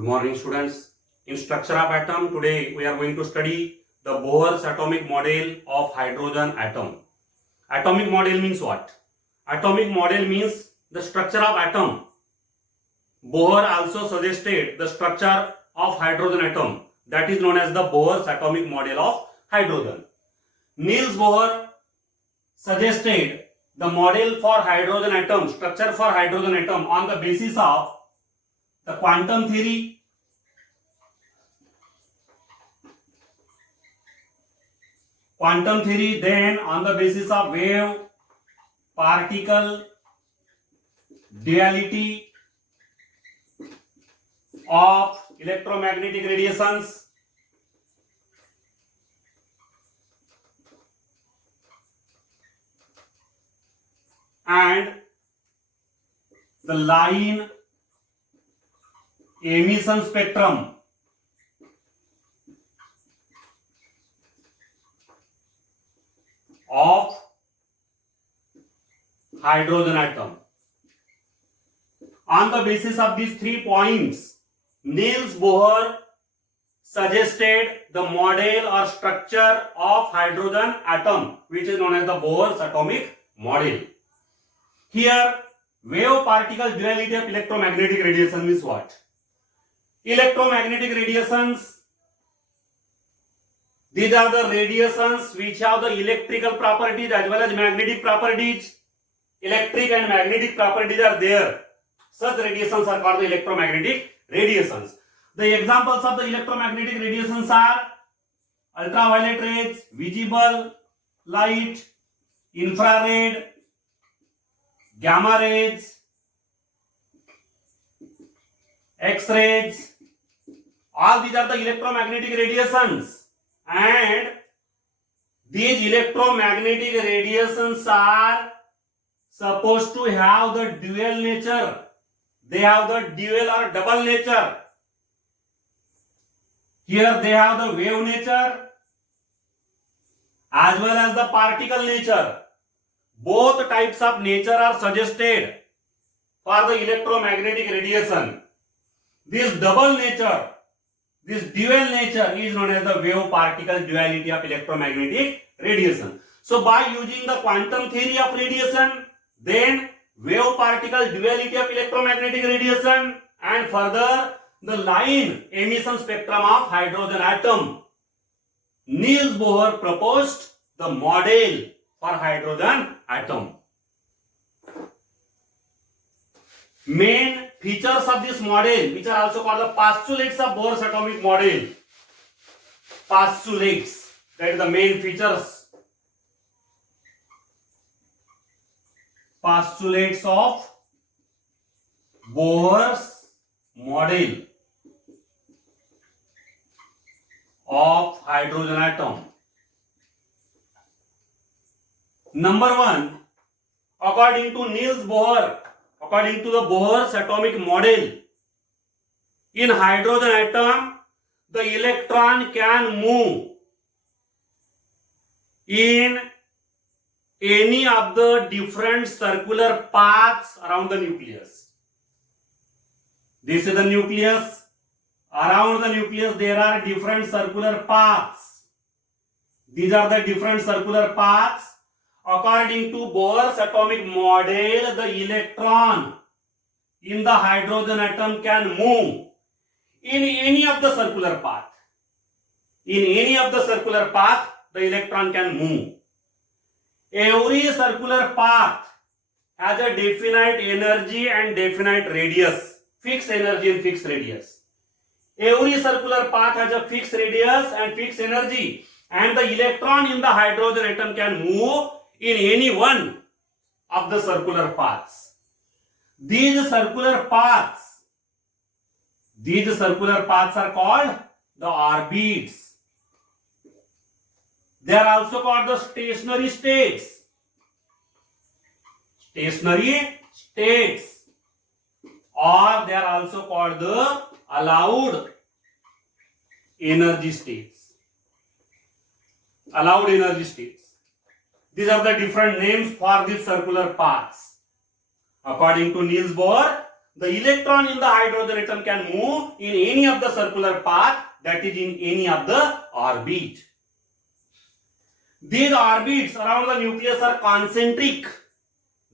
Good morning, students. In structure of atom, today we are going to study the Bohr's atomic model of hydrogen atom. Atomic model means what? Atomic model means the structure of atom. Bohr also suggested the structure of hydrogen atom, that is known as the Bohr's atomic model of hydrogen. Niels Bohr suggested the model for hydrogen atom, structure for hydrogen atom on the basis of the quantum theory, then on the basis of wave particle duality of electromagnetic radiations, and the line emission spectrum of hydrogen atom. On the basis of these 3 points, Niels Bohr suggested the model or structure of hydrogen atom, which is known as the Bohr's atomic model. Here, wave particle duality of electromagnetic radiation means what? Electromagnetic radiations, these are the radiations which have the electrical properties as well as magnetic properties. Electric and magnetic properties are there. Such radiations are called the electromagnetic radiations. The examples of the electromagnetic radiations are ultraviolet rays, visible light, infrared, gamma rays, X-rays. All these are the electromagnetic radiations, and these electromagnetic radiations are supposed to have the dual nature. They have the dual or double nature. Here they have the wave nature as well as the particle nature. Both types of nature are suggested for the electromagnetic radiation. This double nature, this dual nature is known as the wave particle duality of electromagnetic radiation. So by using the quantum theory of radiation, then wave particle duality of electromagnetic radiation, and further the line emission spectrum of hydrogen atom, Niels Bohr proposed the model for hydrogen atom. Main features of this model, which are also called the postulates of Bohr's atomic model. Postulates, that is the main features. Postulates of Bohr's model of hydrogen atom. Number 1, according to Niels Bohr, according to the Bohr's atomic model, in hydrogen atom, the electron can move in any of the different circular paths around the nucleus. This is the nucleus. Around the nucleus there are different circular paths. These are the different circular paths. According to Bohr's atomic model, the electron in the hydrogen atom can move in any of the circular path. In any of the circular path, the electron can move. Every circular path has a definite energy and definite radius, fixed energy and fixed radius. Every circular path has a fixed radius and fixed energy, and the electron in the hydrogen atom can move in any one of the circular paths. These circular paths are called the orbits. They are also called the stationary states. Stationary states, or they are also called the allowed energy states. Allowed energy states. These are the different names for these circular paths. According to Niels Bohr, the electron in the hydrogen atom can move in any of the circular path, that is in any of the orbit. These orbits around the nucleus are concentric.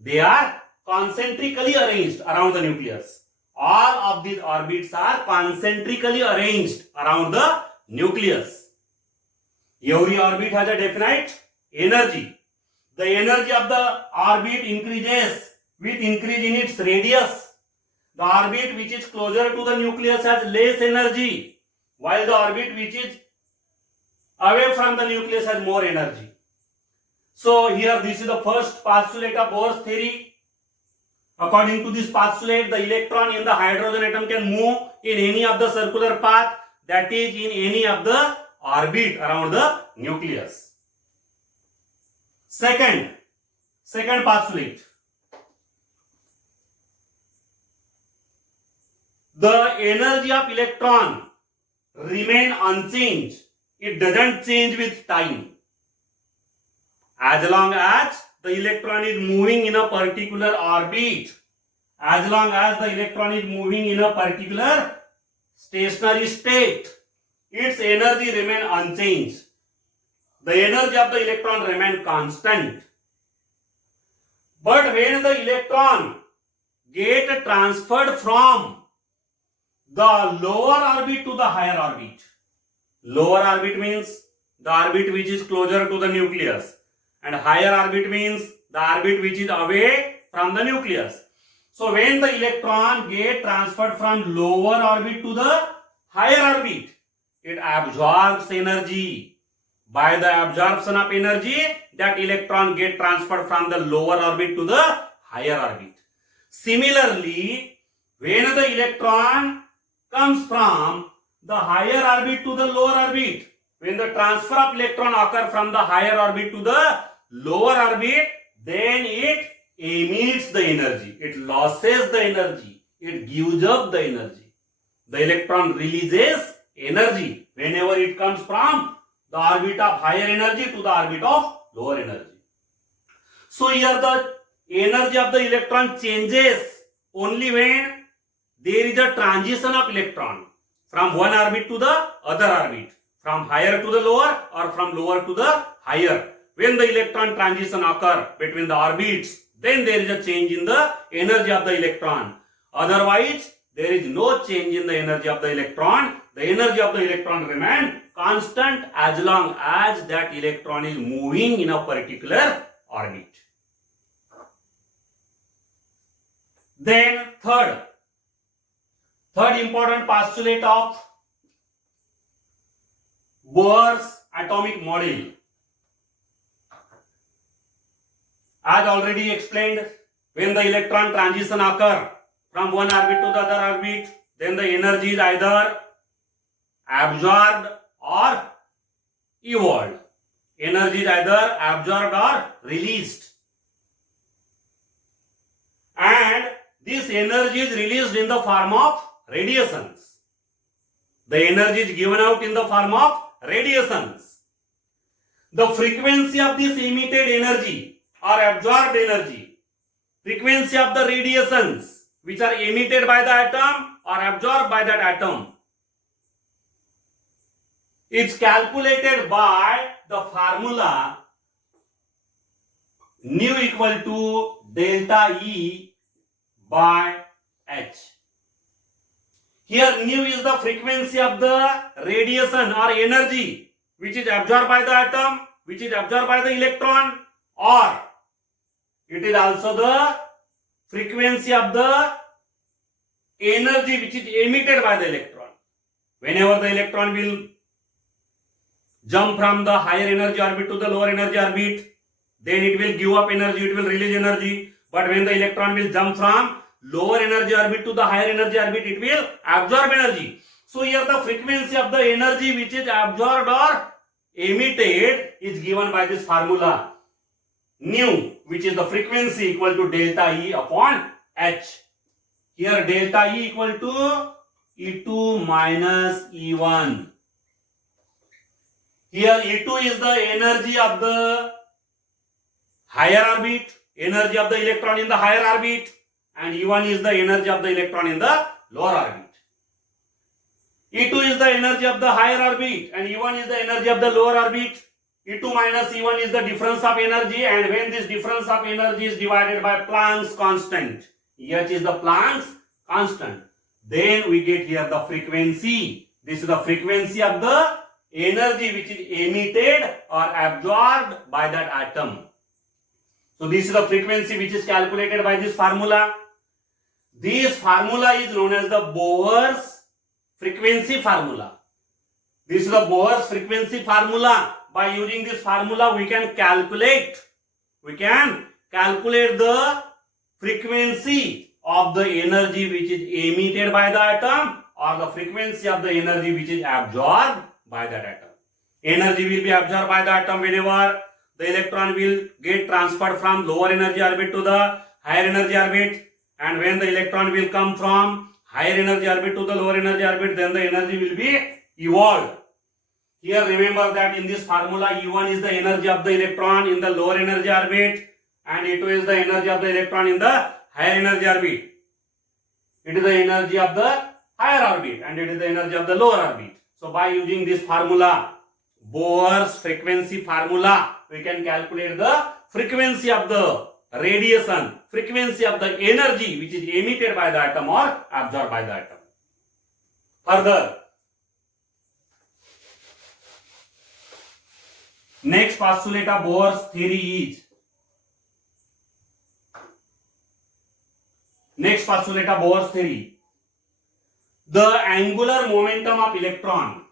They are concentrically arranged around the nucleus. All of these orbits are concentrically arranged around the nucleus. Every orbit has a definite energy. The energy of the orbit increases with increase in its radius. The orbit which is closer to the nucleus has less energy, while the orbit which is away from the nucleus has more energy. So here this is the first postulate of Bohr's theory. According to this postulate, the electron in the hydrogen atom can move in any of the circular path, that is in any of the orbit around the nucleus. Second postulate. The energy of electron remain unchanged. It doesn't change with time. As long as the electron is moving in a particular orbit, as long as the electron is moving in a particular stationary state, its energy remain unchanged. The energy of the electron remain constant. But when the electron get transferred from the lower orbit to the higher orbit, lower orbit means the orbit which is closer to the nucleus, and higher orbit means the orbit which is away from the nucleus. So when the electron get transferred from lower orbit to the higher orbit, it absorbs energy. By the absorption of energy, that electron get transferred from the lower orbit to the higher orbit. Similarly, when the electron comes from the higher orbit to the lower orbit, when the transfer of electron occurs from the higher orbit to the lower orbit, then it emits the energy, it loses the energy, it gives up the energy. The electron releases energy whenever it comes from the orbit of higher energy to the orbit of lower energy. So here the energy of the electron changes only when there is a transition of electron from one orbit to the other orbit, from higher to the lower or from lower to the higher. When the electron transition occurs between the orbits, then there is a change in the energy of the electron. Otherwise, there is no change in the energy of the electron. The energy of the electron remains constant as long as that electron is moving in a particular orbit. Then third important postulate of Bohr's atomic model. As already explained, when the electron transition occurs from one orbit to the other orbit, then the energy is either absorbed or evolved. Energy is either absorbed or released. And this energy is released in the form of radiations. The energy is given out in the form of radiations. The frequency of this emitted energy or absorbed energy, frequency of the radiations which are emitted by the atom or absorbed by that atom, is calculated by the formula nu equal to delta E by H. Here nu is the frequency of the radiation or energy which is absorbed by the atom, which is absorbed by the electron, or it is also the frequency of the energy which is emitted by the electron. Whenever the electron will jump from the higher energy orbit to the lower energy orbit, then it will give up energy, it will release energy. But when the electron will jump from lower energy orbit to the higher energy orbit, it will absorb energy. So here the frequency of the energy which is absorbed or emitted is given by this formula nu, which is the frequency equal to delta E upon H. Here delta E equal to E2 minus E1. Here E2 is the energy of the higher orbit, energy of the electron in the higher orbit, and E1 is the energy of the electron in the lower orbit. E2 is the energy of the higher orbit and E1 is the energy of the lower orbit. E2 minus E1 is the difference of energy, and when this difference of energy is divided by Planck's constant, H is the Planck's constant, then we get here the frequency. This is the frequency of the energy which is emitted or absorbed by that atom. So this is the frequency which is calculated by this formula. This formula is known as the Bohr's frequency formula. This is the Bohr's frequency formula. By using this formula, we can calculate the frequency of the energy which is emitted by the atom or the frequency of the energy which is absorbed by that atom. Energy will be absorbed by the atom whenever the electron will get transferred from lower energy orbit to the higher energy orbit, and when the electron will come from higher energy orbit to the lower energy orbit, then the energy will be evolved. Here remember that in this formula, E1 is the energy of the electron in the lower energy orbit and E2 is the energy of the electron in the higher energy orbit. It is the energy of the higher orbit and it is the energy of the lower orbit. So by using this formula, Bohr's frequency formula, we can calculate the frequency of the radiation, frequency of the energy which is emitted by the atom or absorbed by the atom. Further, next postulate of Bohr's theory is, the angular momentum of electron,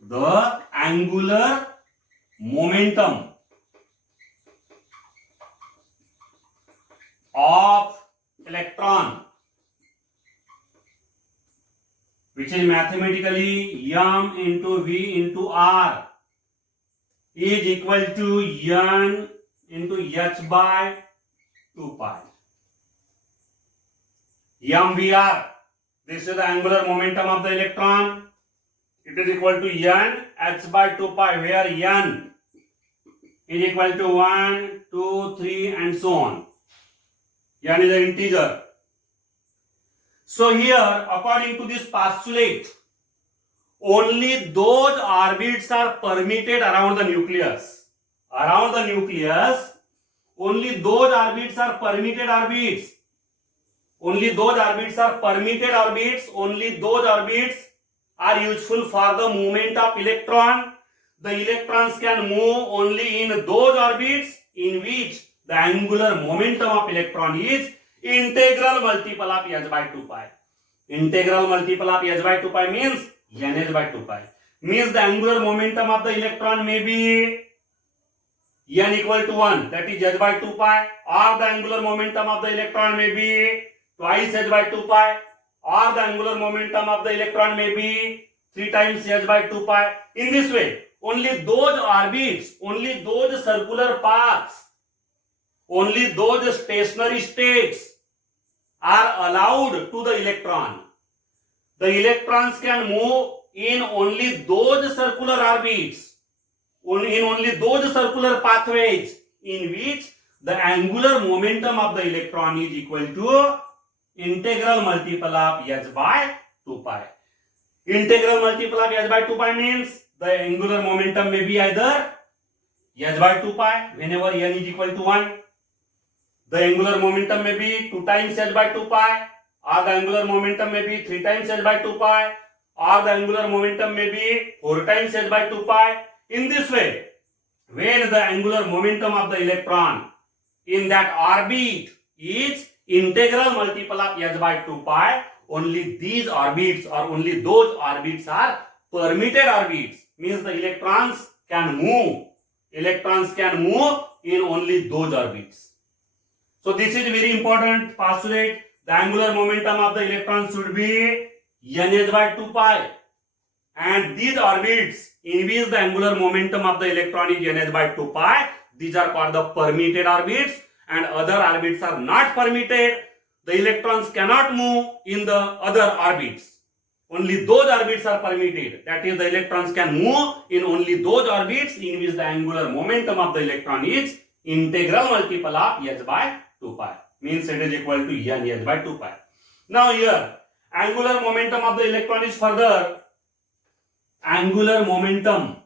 the angular momentum of electron, which is mathematically m into v into r, is equal to n into h by 2 pi. mvr, this is the angular momentum of the electron. It is equal to n h by 2 pi, where n is equal to 1, 2, 3 and so on. N is an integer. So here, according to this postulate, only those orbits are permitted around the nucleus. Around the nucleus, only those orbits are permitted orbits. Only those orbits are permitted orbits. Only those orbits are useful for the movement of electron. The electrons can move only in those orbits in which the angular momentum of electron is integral multiple of h by 2 pi. Integral multiple of h by 2 pi means nh by 2 pi. Means the angular momentum of the electron may be n equal to 1, that is h by 2 pi, or the angular momentum of the electron may be twice h by 2 pi, or the angular momentum of the electron may be 3 times h by 2 pi. In this way, only those orbits, only those circular paths, only those stationary states are allowed to the electron. The electrons can move in only those circular orbits, in only those circular pathways in which the angular momentum of the electron is equal to integral multiple of h by 2 pi. Integral multiple of h by 2 pi means the angular momentum may be either h by 2 pi whenever n is equal to 1. The angular momentum may be 2 times h by 2 pi, or the angular momentum may be 3 times h by 2 pi, or the angular momentum may be 4 times h by 2 pi. In this way, when the angular momentum of the electron in that orbit is integral multiple of h by 2 pi, only these orbits or only those orbits are permitted orbits. Means the electrons can move. Electrons can move in only those orbits. So this is very important postulate. The angular momentum of the electron should be nh by 2 pi. And these orbits in which the angular momentum of the electron is nh by 2 pi, these are called the permitted orbits, and other orbits are not permitted. The electrons cannot move in the other orbits. Only those orbits are permitted. That is, the electrons can move in only those orbits in which the angular momentum of the electron is integral multiple of h by 2 pi. means it is equal to nh by 2 pi. Now here, angular momentum of the electron is further angular momentum.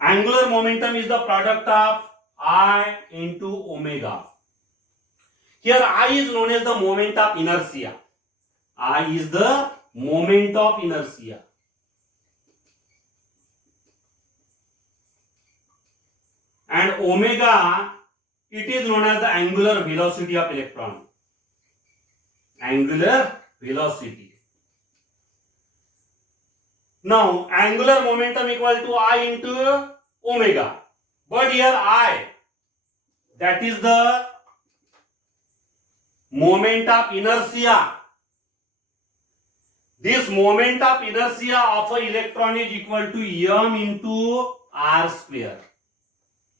Angular momentum is the product of I into omega. Here I is known as the moment of inertia. I is the moment of inertia. And omega, it is known as the angular velocity of electron. Angular velocity. Now, angular momentum equal to I into omega. But here I, that is the moment of inertia. This moment of inertia of an electron is equal to m into r square.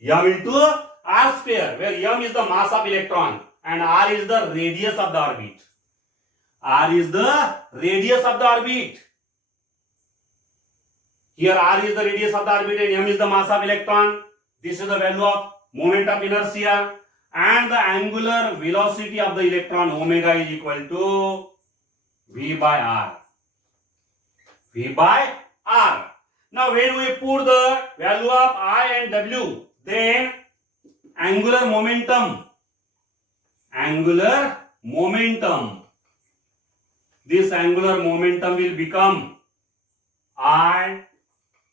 M into r square, where m is the mass of electron and r is the radius of the orbit. R is the radius of the orbit. Here r is the radius of the orbit and m is the mass of electron. This is the value of moment of inertia, and the angular velocity of the electron omega is equal to v by r. V by r. Now when we put the value of I and w, then angular momentum, this angular momentum will become I,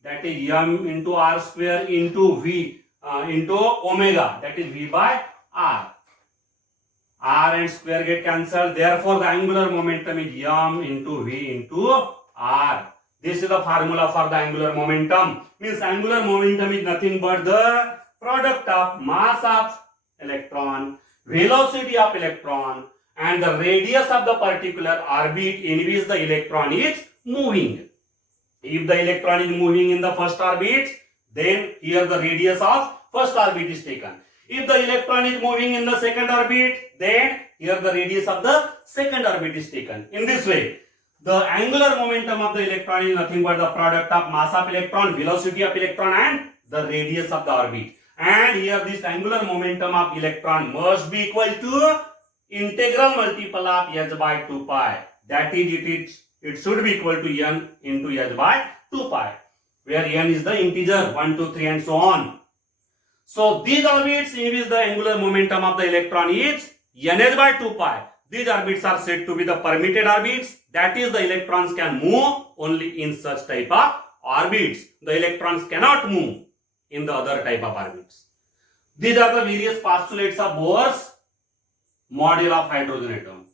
that is m into r square into v into omega, that is v by r. R and square get cancelled, therefore the angular momentum is m into v into r. This is the formula for the angular momentum. Means angular momentum is nothing but the product of mass of electron, velocity of electron, and the radius of the particular orbit in which the electron is moving. If the electron is moving in the first orbit, then here the radius of first orbit is taken. If the electron is moving in the second orbit, then here the radius of the second orbit is taken. In this way, the angular momentum of the electron is nothing but the product of mass of electron, velocity of electron, and the radius of the orbit. And here this angular momentum of electron must be equal to integral multiple of h by 2 pi. That is, it should be equal to n into h by 2 pi, where n is the integer 1, 2, 3 and so on. So these orbits in which the angular momentum of the electron is nh by 2 pi. These orbits are said to be the permitted orbits. That is, the electrons can move only in such type of orbits. The electrons cannot move in the other type of orbits. These are the various postulates of Bohr's model of hydrogen atom.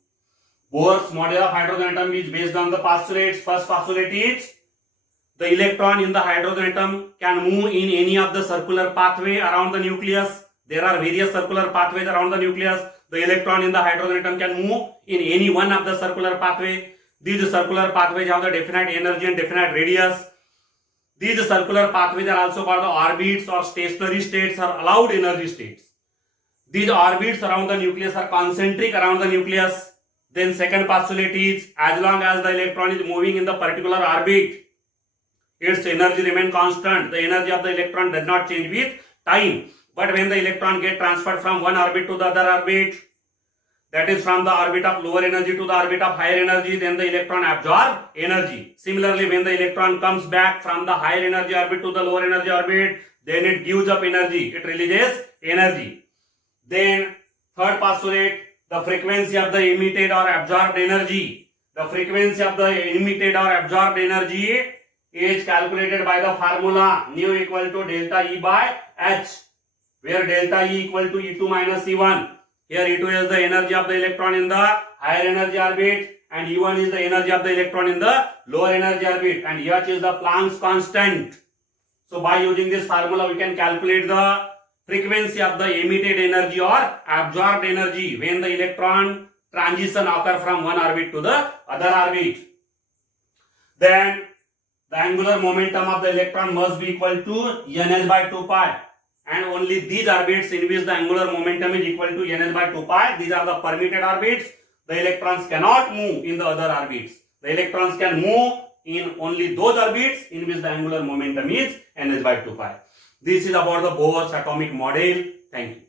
Bohr's model of hydrogen atom is based on the postulates. First postulate is the electron in the hydrogen atom can move in any of the circular pathway around the nucleus. There are various circular pathways around the nucleus. The electron in the hydrogen atom can move in any one of the circular pathway. These circular pathways have the definite energy and definite radius. These circular pathways are also called the orbits or stationary states or allowed energy states. These orbits around the nucleus are concentric around the nucleus. Then second postulate is, as long as the electron is moving in the particular orbit, its energy remains constant. The energy of the electron does not change with time. But when the electron gets transferred from one orbit to the other orbit, that is from the orbit of lower energy to the orbit of higher energy, then the electron absorbs energy. Similarly, when the electron comes back from the higher energy orbit to the lower energy orbit, then it gives up energy. It releases energy. Then third postulate, the frequency of the emitted or absorbed energy. The frequency of the emitted or absorbed energy is calculated by the formula nu equal to delta E by H, where delta E equal to E2 minus E1. Here E2 is the energy of the electron in the higher energy orbit and E1 is the energy of the electron in the lower energy orbit, and H is the Planck's constant. So by using this formula we can calculate the frequency of the emitted energy or absorbed energy when the electron transition occur from one orbit to the other orbit. Then the angular momentum of the electron must be equal to nh by 2 pi, and only these orbits in which the angular momentum is equal to nh by 2 pi, these are the permitted orbits. The electrons cannot move in the other orbits. The electrons can move in only those orbits in which the angular momentum is nh by 2 pi. This is about the Bohr's atomic model. Thank you.